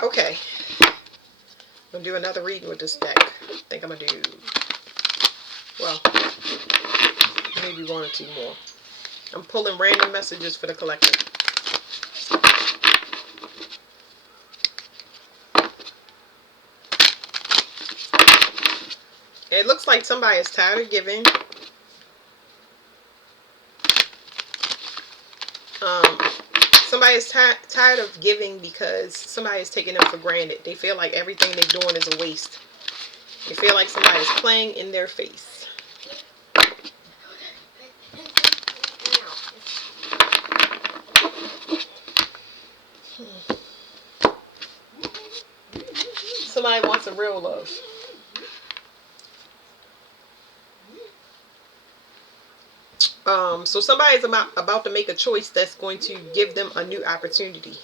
Okay. I'm going to do another reading with this deck. I think I'm going to do, well, maybe one or two more. I'm pulling random messages for the collective. It looks like somebody is tired of giving. Um, somebody is tired of giving because somebody is taking them for granted. They feel like everything they're doing is a waste. They feel like somebody is playing in their face. Somebody wants a real love. So somebody's about to make a choice that's going to give them a new opportunity.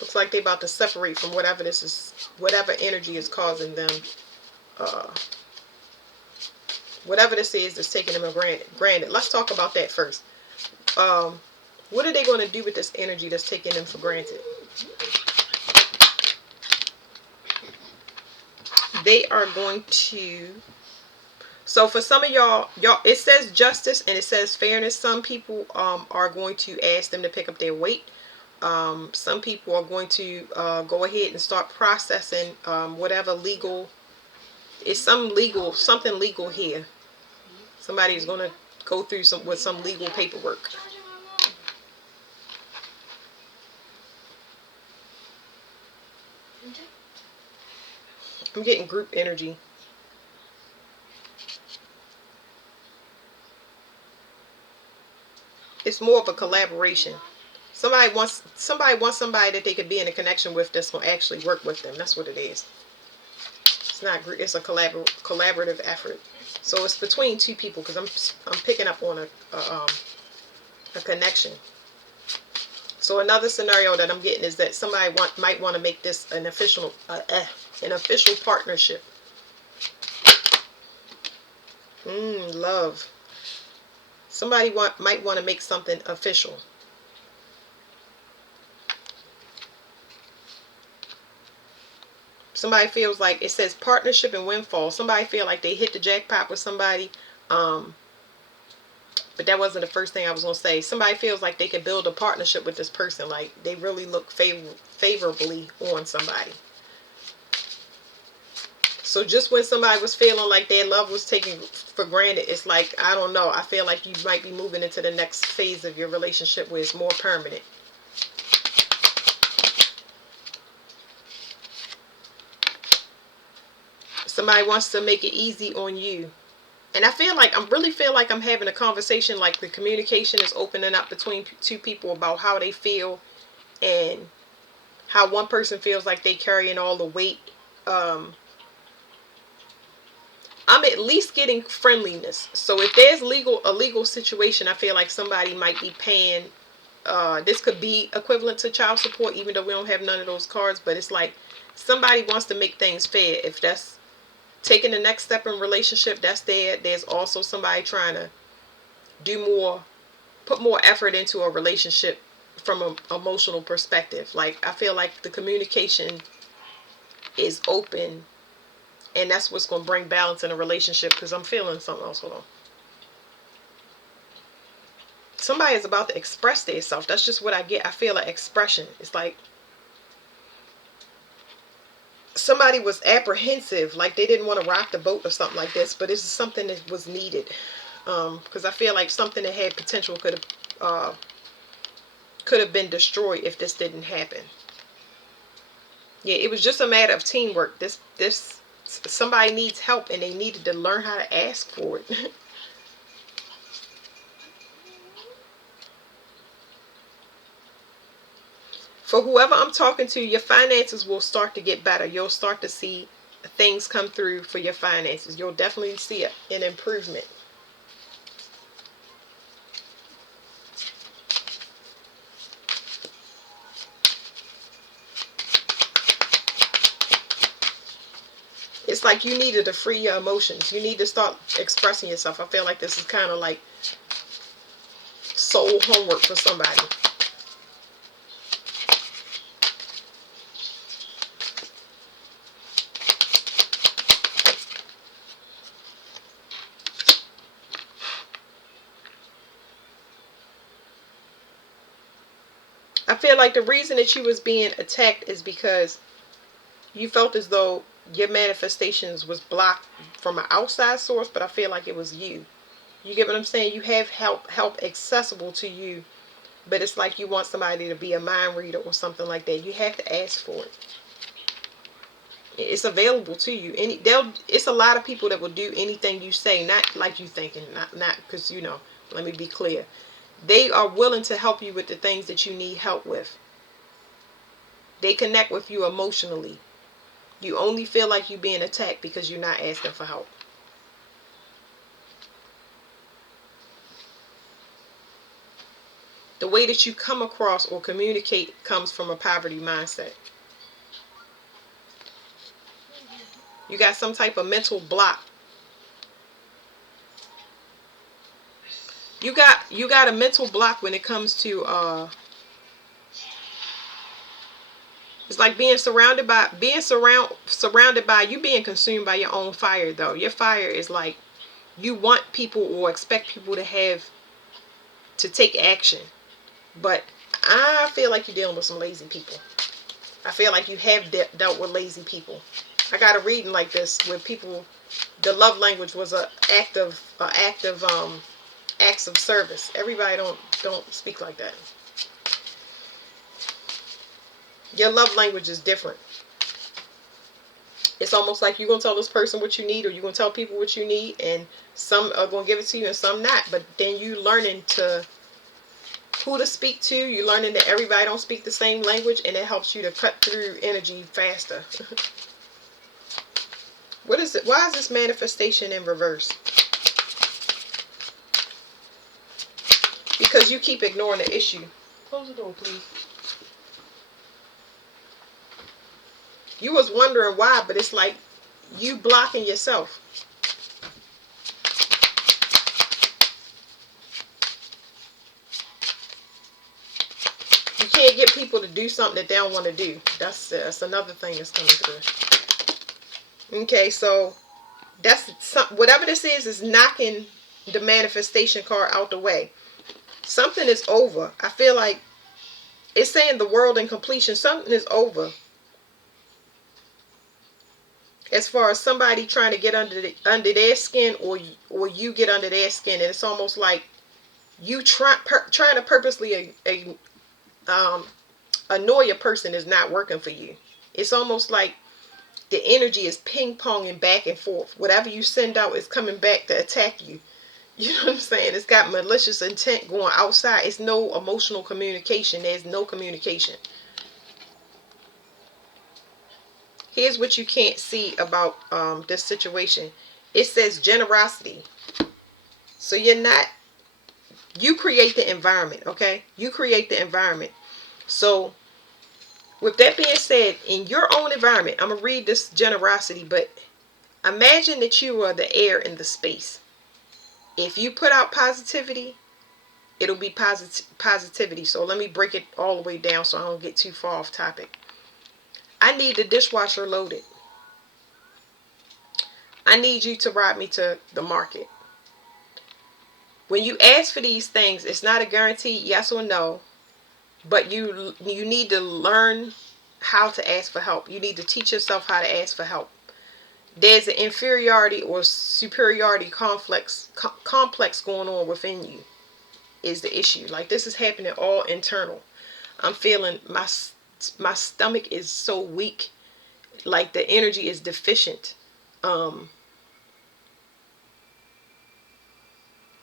Looks like they're about to separate from whatever this is, whatever energy is causing them. Whatever this is that's taking them for granted. Let's talk about that first. What are they going to do with this energy that's taking them for granted? They are going to... So for some of y'all, it says justice and it says fairness. Some people are going to ask them to pick up their weight. Some people are going to go ahead and start processing whatever legal. It's something legal here. Somebody's going to go through some legal paperwork. I'm getting group energy. It's more of a collaboration. Somebody wants somebody that they could be in a connection with that's going to actually work with them. That's what it is. It's not. It's a collaborative effort. So it's between two people because I'm picking up on a connection. So another scenario that I'm getting is that somebody might want to make this an official partnership. Love. Somebody might want to make something official. Somebody feels like, it says partnership and windfall. Somebody feel like they hit the jackpot with somebody. But that wasn't the first thing I was going to say. Somebody feels like they can build a partnership with this person. Like they really look favorably on somebody. So just when somebody was feeling like their love was taken for granted, it's like, I don't know. I feel like you might be moving into the next phase of your relationship where it's more permanent. Somebody wants to make it easy on you. And I really feel like I'm having a conversation, like the communication is opening up between two people about how they feel and how one person feels like they carrying all the weight. I'm at least getting friendliness. So if there's a legal situation, I feel like somebody might be paying. This could be equivalent to child support, even though we don't have none of those cards. But it's like somebody wants to make things fair. If that's taking the next step in relationship, that's there. There's also somebody trying to put more effort into a relationship from an emotional perspective. Like I feel like the communication is open, and that's what's going to bring balance in a relationship. Because I'm feeling something else. Hold on. Somebody is about to express themselves. That's just what I get. I feel an expression. It's like somebody was apprehensive, like they didn't want to rock the boat or something like this, but it's something that was needed. Because I feel like something that had potential could have been destroyed if this didn't happen. Yeah, it was just a matter of teamwork. This somebody needs help and they needed to learn how to ask for it. For whoever I'm talking to, your finances will start to get better. You'll start to see things come through for your finances. You'll definitely see an improvement. It's like you needed to free your emotions. You need to start expressing yourself. I feel like this is kind of like soul homework for somebody. I feel like the reason that you was being attacked is because you felt as though your manifestations was blocked from an outside source, but I feel like it was you. You get what I'm saying? You have help accessible to you, but it's like you want somebody to be a mind reader or something like that. You have to ask for it. It's available to you. It's a lot of people that will do anything you say, not like you thinking, not because let me be clear. They are willing to help you with the things that you need help with. They connect with you emotionally. You only feel like you're being attacked because you're not asking for help. The way that you come across or communicate comes from a poverty mindset. You got some type of mental block. You got a mental block when it comes to it's like surrounded by you being consumed by your own fire though. Your fire is like you want people or expect people to take action. But I feel like you're dealing with some lazy people. I feel like you have dealt with lazy people. I got a reading like this where people, the love language was a active acts of service. Everybody don't speak like that. Your love language is different. It's almost like you're gonna tell this person what you need, or you're gonna tell people what you need, and some are gonna give it to you and some not. But then you learning to who to speak to. You learning that everybody don't speak the same language, and it helps you to cut through energy faster. What is it? Why is this manifestation in reverse? Because you keep ignoring the issue. Close the door, please. You was wondering why, but it's like you blocking yourself. You can't get people to do something that they don't want to do. That's another thing that's coming through. Okay, so whatever this is knocking the manifestation card out the way. Something is over. I feel like it's saying the world in completion. Something is over. As far as somebody trying to get under their skin, or you get under their skin, and it's almost like you trying to purposely annoy a person is not working for you. It's almost like the energy is ping ponging back and forth. Whatever you send out is coming back to attack you. You know what I'm saying? It's got malicious intent going outside. It's no emotional communication. There's no communication. Here's what you can't see about this situation. It says generosity. So you create the environment, okay? You create the environment. So with that being said, in your own environment, I'm going to read this generosity, but imagine that you are the air in the space. If you put out positivity, it'll be positivity. So let me break it all the way down so I don't get too far off topic. I need the dishwasher loaded. I need you to ride me to the market. When you ask for these things, it's not a guarantee yes or no, but you need to learn how to ask for help. You need to teach yourself how to ask for help. There's an inferiority or superiority complex going on within you is the issue. Like this is happening all internal. I'm feeling my stomach is so weak, like the energy is deficient.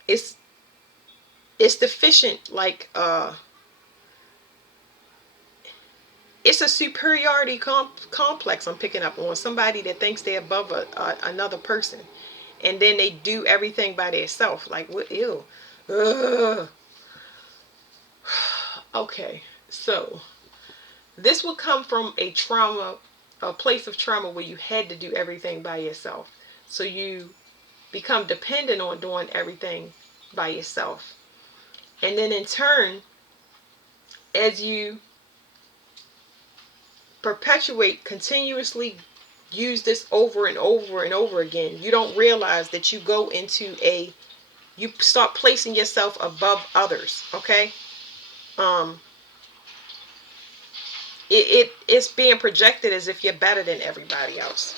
It's deficient, like it's a superiority complex I'm picking up on. Somebody that thinks they're above another person, and then they do everything by themselves. Like what? Ew. Ugh. Okay, so this will come from a place of trauma where you had to do everything by yourself. So you become dependent on doing everything by yourself. And then in turn, as you continuously use this over and over and over again, you don't realize that you start placing yourself above others, okay? it's being projected as if you're better than everybody else.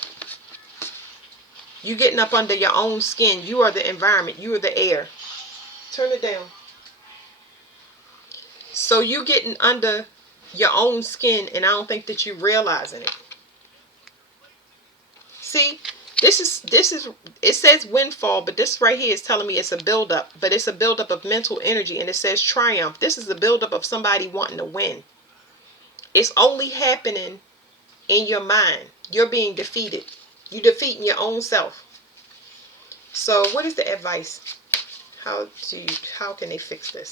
You getting up under your own skin. You are the environment. You are the air. Turn it down. So you getting under your own skin, and I don't think that you realizing it. See, this is it says windfall, but this right here is telling me it's a buildup, but it's a buildup of mental energy, and it says triumph. This is the buildup of somebody wanting to win. It's only happening in your mind. You're being defeated. You're defeating your own self. So what is the advice? How can they fix this?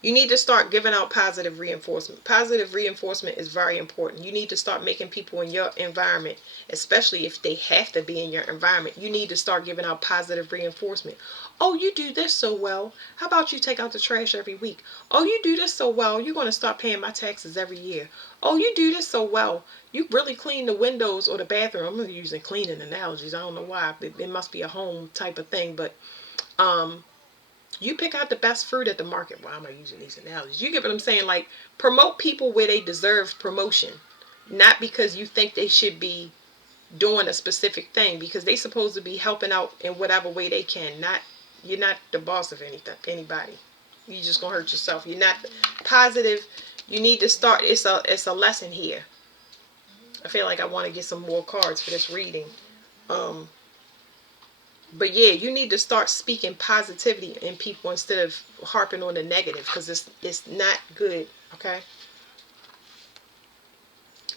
You need to start giving out positive reinforcement. Positive reinforcement is very important. You need to start making people in your environment, especially if they have to be in your environment, you need to start giving out positive reinforcement. Oh, you do this so well. How about you take out the trash every week? Oh, you do this so well. You're going to start paying my taxes every year. Oh, you do this so well. You really clean the windows or the bathroom. I'm using cleaning analogies. I don't know why. It must be a home type of thing, but you pick out the best fruit at the market. Why am I using these analogies? You get what I'm saying? Like, promote people where they deserve promotion. Not because you think they should be doing a specific thing. Because they supposed to be helping out in whatever way they can. You're not the boss of anybody. You just gonna hurt yourself. You're not positive. You need to start. It's a lesson here. I feel like I want to get some more cards for this reading. But yeah, you need to start speaking positivity in people instead of harping on the negative, because it's not good. Okay.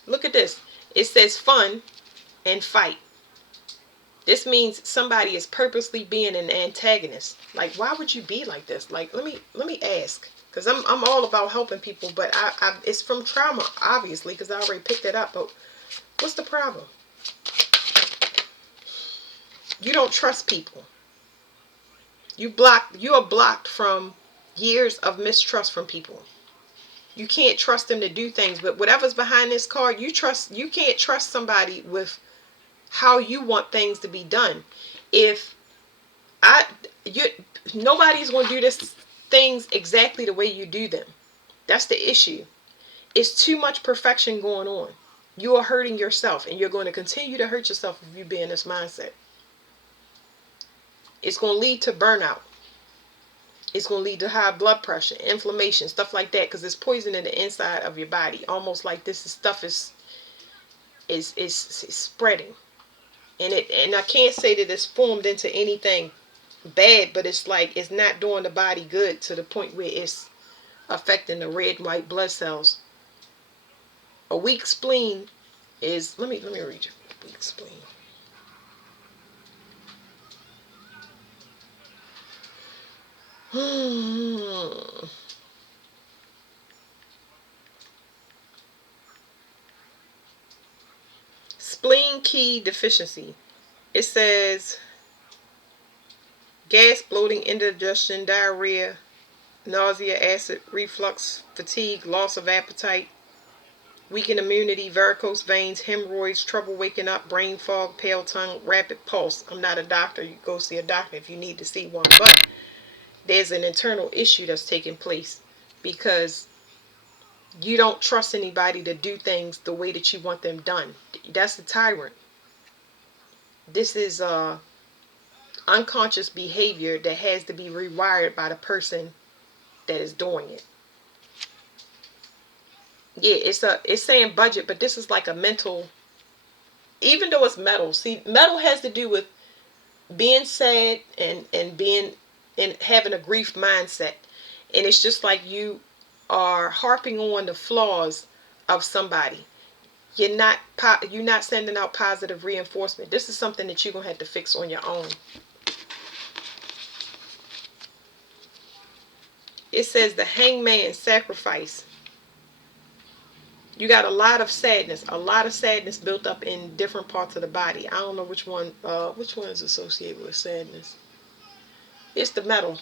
Look at this. It says fun and fight. This means somebody is purposely being an antagonist. Like, why would you be like this? Like, let me ask, because I'm all about helping people, but it's from trauma, obviously, because I already picked it up. But what's the problem? You don't trust people. You are blocked from years of mistrust from people. You can't trust them to do things. But whatever's behind this card, you can't trust somebody with how you want things to be done. If nobody's going to do this things exactly the way you do them. That's the issue. It's too much perfection going on. You are hurting yourself, and you're going to continue to hurt yourself if you be in this mindset. It's going to lead to burnout. It's going to lead to high blood pressure, inflammation, stuff like that, because it's poison in the inside of your body. Almost like stuff is spreading. And I can't say that it's formed into anything bad, but it's like it's not doing the body good to the point where it's affecting the red and white blood cells. A weak spleen is, let me read you. Weak spleen. Spleen key deficiency. It says gas, bloating, indigestion, diarrhea, nausea, acid reflux, fatigue, loss of appetite, weakened immunity, varicose veins, hemorrhoids, trouble waking up, brain fog, pale tongue, rapid pulse. I'm not a doctor. You go see a doctor if you need to see one. But there's an internal issue that's taking place because you don't trust anybody to do things the way that you want them done. That's the tyrant. This is unconscious behavior that has to be rewired by the person that is doing it. Yeah, it's saying budget, but this is like a mental, even though it's metal. See, metal has to do with being sad and being and having a grief mindset. And it's just like you are harping on the flaws of somebody. You're not sending out positive reinforcement. This is something that you're going to have to fix on your own. It says the hangman sacrifice. You got a lot of sadness built up in different parts of the body. I don't know which one is associated with sadness. It's the metal.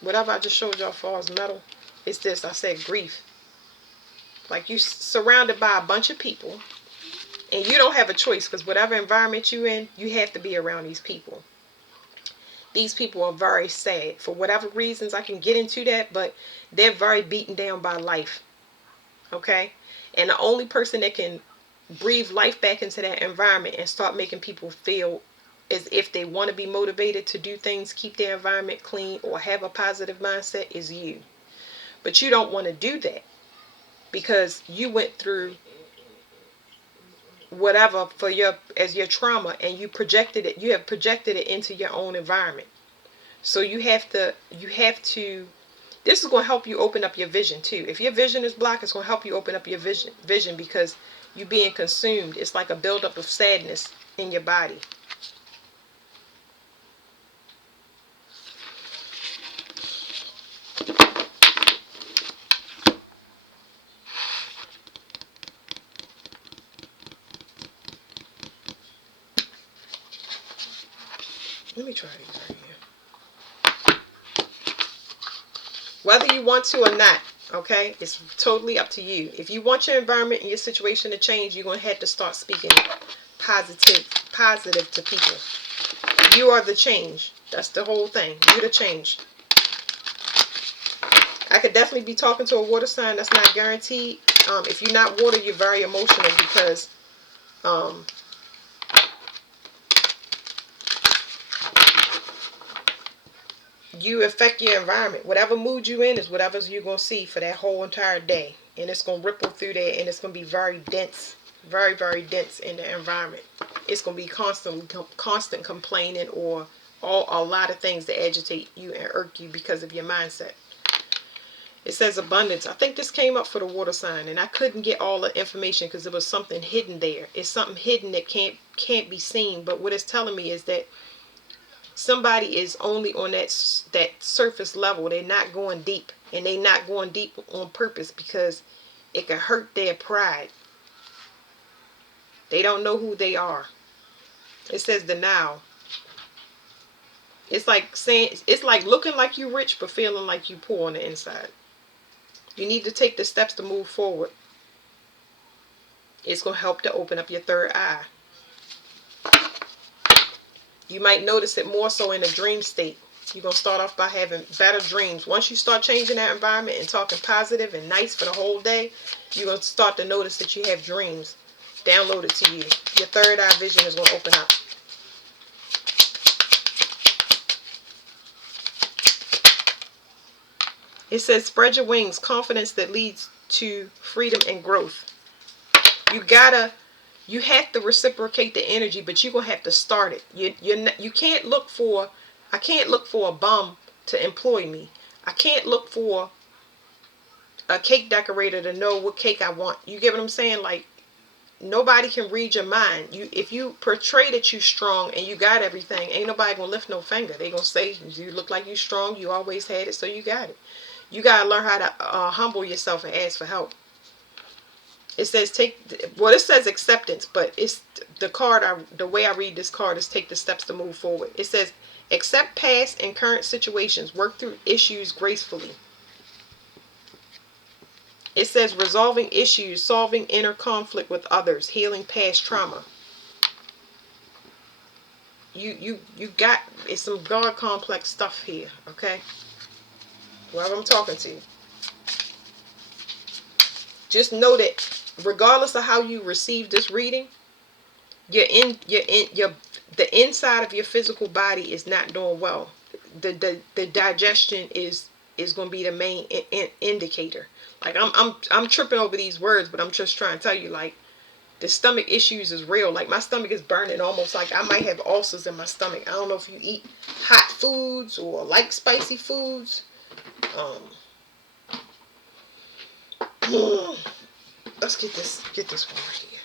Whatever I just showed y'all as far as metal, it's this. I said grief. Like you surrounded by a bunch of people, and you don't have a choice because whatever environment you're in, you have to be around these people. These people are very sad for whatever reasons. I can get into that, but they're very beaten down by life. Okay? And the only person that can breathe life back into that environment and start making people feel as if they want to be motivated to do things, keep their environment clean, or have a positive mindset is you. But you don't want to do that because you went through whatever for your as your trauma, and you have projected it into your own environment. So you have to this is going to help you open up your vision too. If your vision is blocked, it's going to help you open up your vision because you're being consumed. It's like a buildup of sadness in your body. Let me try these right here. Whether you want to or not, okay, it's totally up to you. If you want your environment and your situation to change, you're going to have to start speaking positive to people. You are the change. That's the whole thing. You're the change. I could definitely be talking to a water sign. That's not guaranteed. If you're not water, you're very emotional because you affect your environment. Whatever mood you in is whatever you're going to see for that whole entire day. And it's going to ripple through there, and it's going to be very dense. Very, very dense in the environment. It's going to be constant complaining or a lot of things that agitate you and irk you because of your mindset. It says abundance. I think this came up for the water sign, and I couldn't get all the information because there was something hidden there. It's something hidden that can't be seen. But what it's telling me is that somebody is only on that surface level. They're not going deep, and they're not going deep on purpose because it can hurt their pride. They don't know who they are. It says denial. It's like looking like you rich but feeling like you poor on the inside. You need to take the steps to move forward. It's going to help to open up your third eye. You might notice it more so in a dream state. You're going to start off by having better dreams. Once you start changing that environment and talking positive and nice for the whole day, you're going to start to notice that you have dreams downloaded to you. Your third eye vision is going to open up. It says, spread your wings, confidence that leads to freedom and growth. You have to reciprocate the energy, but you're going to have to start it. You can't look for, I can't look for a bum to employ me. I can't look for a cake decorator to know what cake I want. You get what I'm saying? Like, nobody can read your mind. If you portray that you strong and you got everything, ain't nobody going to lift no finger. They going to say, you look like you strong, you always had it, so you got it. You got to learn how to humble yourself and ask for help. It says it says acceptance, but it's the way I read this card is take the steps to move forward. It says accept past and current situations, work through issues gracefully. It says resolving issues, solving inner conflict with others, healing past trauma. You got, it's some God complex stuff here, okay? Whoever I'm talking to, just know that regardless of how you receive this reading, the inside of your physical body is not doing well. The digestion is going to be the main indicator. Like I'm tripping over these words, but I'm just trying to tell you, like, the stomach issues is real. Like, my stomach is burning, almost like I might have ulcers in my stomach. I don't know if you eat hot foods or like spicy foods. Let's get this one right here.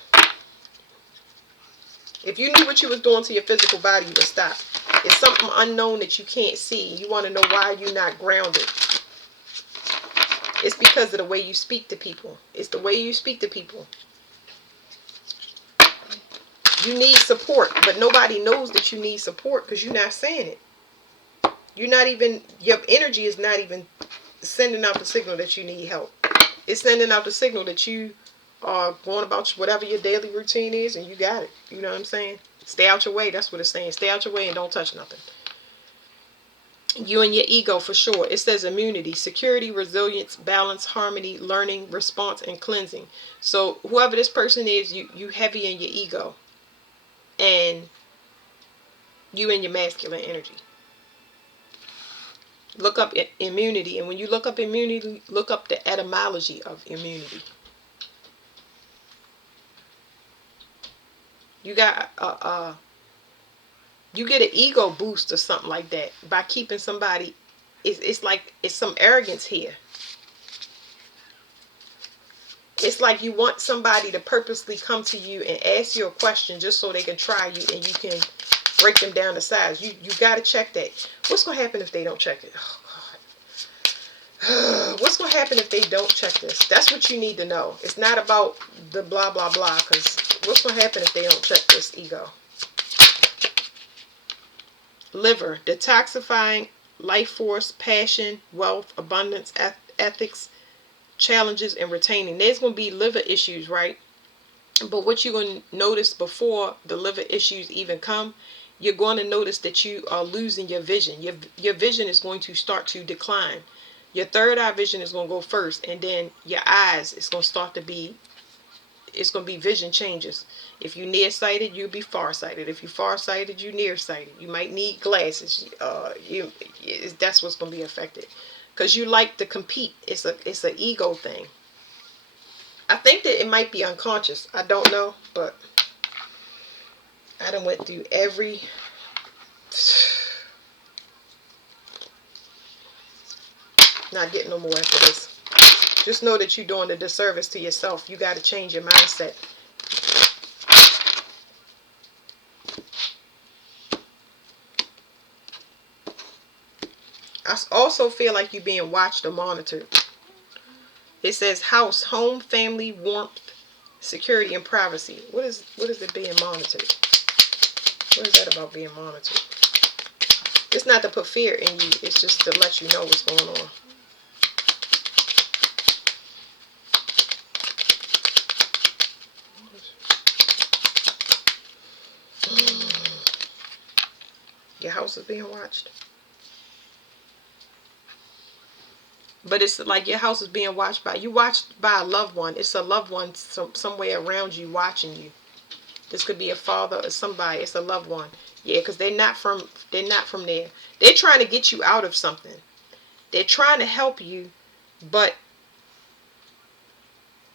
If you knew what you was doing to your physical body, you would stop. It's something unknown that you can't see. You want to know why you're not grounded. It's because of the way you speak to people. It's the way you speak to people. You need support, but nobody knows that you need support because you're not saying it. Your energy is not even sending out the signal that you need help. It's sending out the signal that you are going about whatever your daily routine is, and you got it. You know what I'm saying? Stay out your way. That's what it's saying. Stay out your way and don't touch nothing. You and your ego for sure. It says immunity, security, resilience, balance, harmony, learning, response, and cleansing. So whoever this person is, you heavy in your ego, and you in your masculine energy. Look up immunity, and when you look up immunity, look up the etymology of immunity. You got you get an ego boost or something like that by keeping somebody. It's like it's some arrogance here. It's like you want somebody to purposely come to you and ask you a question just so they can try you and you can break them down to size. You got to check that. What's going to happen if they don't check it? Oh, God. What's going to happen if they don't check this? That's what you need to know. It's not about the blah, blah, blah. Because what's going to happen if they don't check this ego? Liver, detoxifying, life force, passion, wealth, abundance, ethics, challenges, and retaining. There's going to be liver issues, right? But what you're going to notice before the liver issues even come, you're going to notice that you are losing your vision. Your vision is going to start to decline. Your third eye vision is going to go first, and then your eyes is going to start to be, it's going to be vision changes. If you're nearsighted, you'll be farsighted. If you're farsighted, you're nearsighted. You might need glasses. That's what's going to be affected. Because you like to compete. It's an ego thing. I think that it might be unconscious. I don't know, but I done went through every... Not getting no more after this. Just know that you're doing a disservice to yourself. You got to change your mindset. I also feel like you're being watched or monitored. It says house, home, family, warmth, security, and privacy. What is it being monitored? What is that about being monitored? It's not to put fear in you. It's just to let you know what's going on. Your house is being watched. But it's like your house is being watched by, you watched by a loved one. It's a loved one somewhere around you watching you. This could be a father or somebody. It's a loved one. Yeah, because they're not from there. They're trying to get you out of something. They're trying to help you, but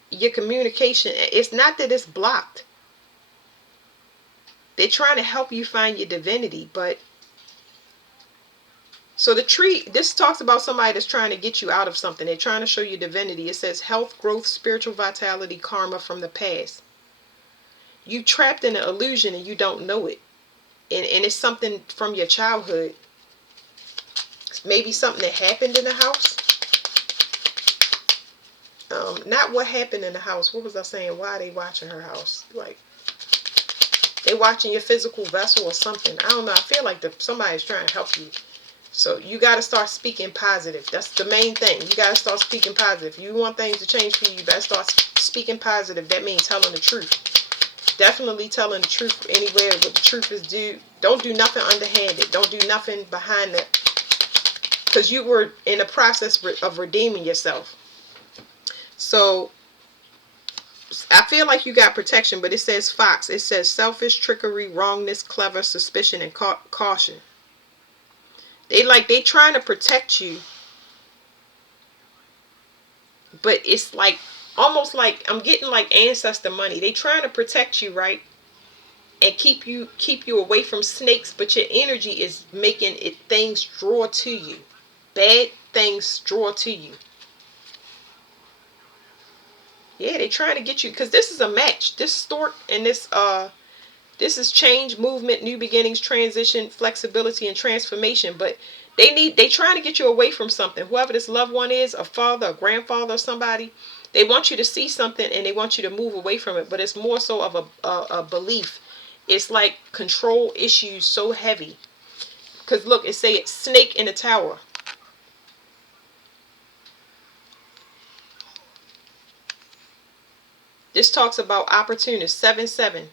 your communication, it's not that it's blocked. They're trying to help you find your divinity, but so the tree, this talks about somebody that's trying to get you out of something. They're trying to show you divinity. It says health, growth, spiritual vitality, karma from the past. You trapped in an illusion and you don't know it. And it's something from your childhood. Maybe something that happened in the house. Not what happened in the house. What was I saying? Why are they watching her house? Like, they watching your physical vessel or something. I don't know. I feel like somebody's trying to help you. So you got to start speaking positive. That's the main thing. You got to start speaking positive. If you want things to change for you, you better start speaking positive. That means telling the truth. Definitely telling the truth anywhere where the truth is due. Don't do nothing underhanded. Don't do nothing behind that. Because you were in the process of redeeming yourself. So I feel like you got protection, but it says fox. It says selfish, trickery, wrongness, clever, suspicion, and caution. They trying to protect you, but it's like almost like I'm getting like ancestor money. They trying to protect you, right? And keep you away from snakes, but your energy is making it things draw to you. Bad things draw to you. Yeah, they trying to get you because this is a match. This stork and this is change, movement, new beginnings, transition, flexibility, and transformation. But they trying to get you away from something. Whoever this loved one is, a father, a grandfather, or somebody, they want you to see something and they want you to move away from it. But it's more so of a belief. It's like control issues so heavy. Because look, it say it's snake in the tower. This talks about opportunists, 7-7.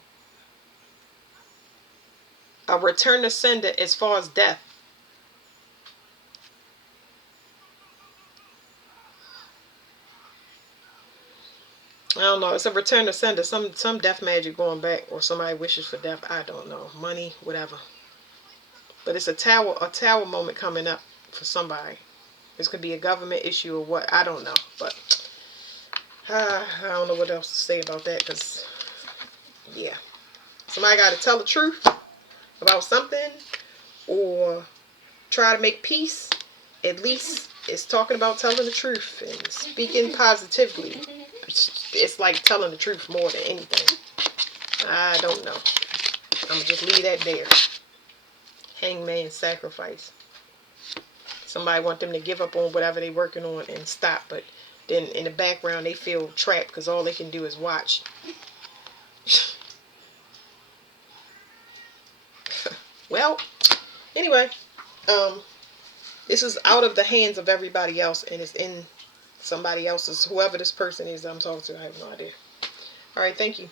A return to sender as far as death. I don't know. It's a return to sender. Some death magic going back, or somebody wishes for death. I don't know. Money, whatever. But it's a tower moment coming up for somebody. This could be a government issue or what. I don't know. But I don't know what else to say about that, because, yeah. Somebody got to tell the truth about something, or try to make peace. At least it's talking about telling the truth and speaking positively. It's like telling the truth more than anything. I don't know. I'm going to just leave that there. Hangman sacrifice. Somebody want them to give up on whatever they're working on and stop, but then in the background they feel trapped because all they can do is watch. Well, anyway, this is out of the hands of everybody else, and it's in somebody else's, whoever this person is I'm talking to. I have no idea. All right, thank you.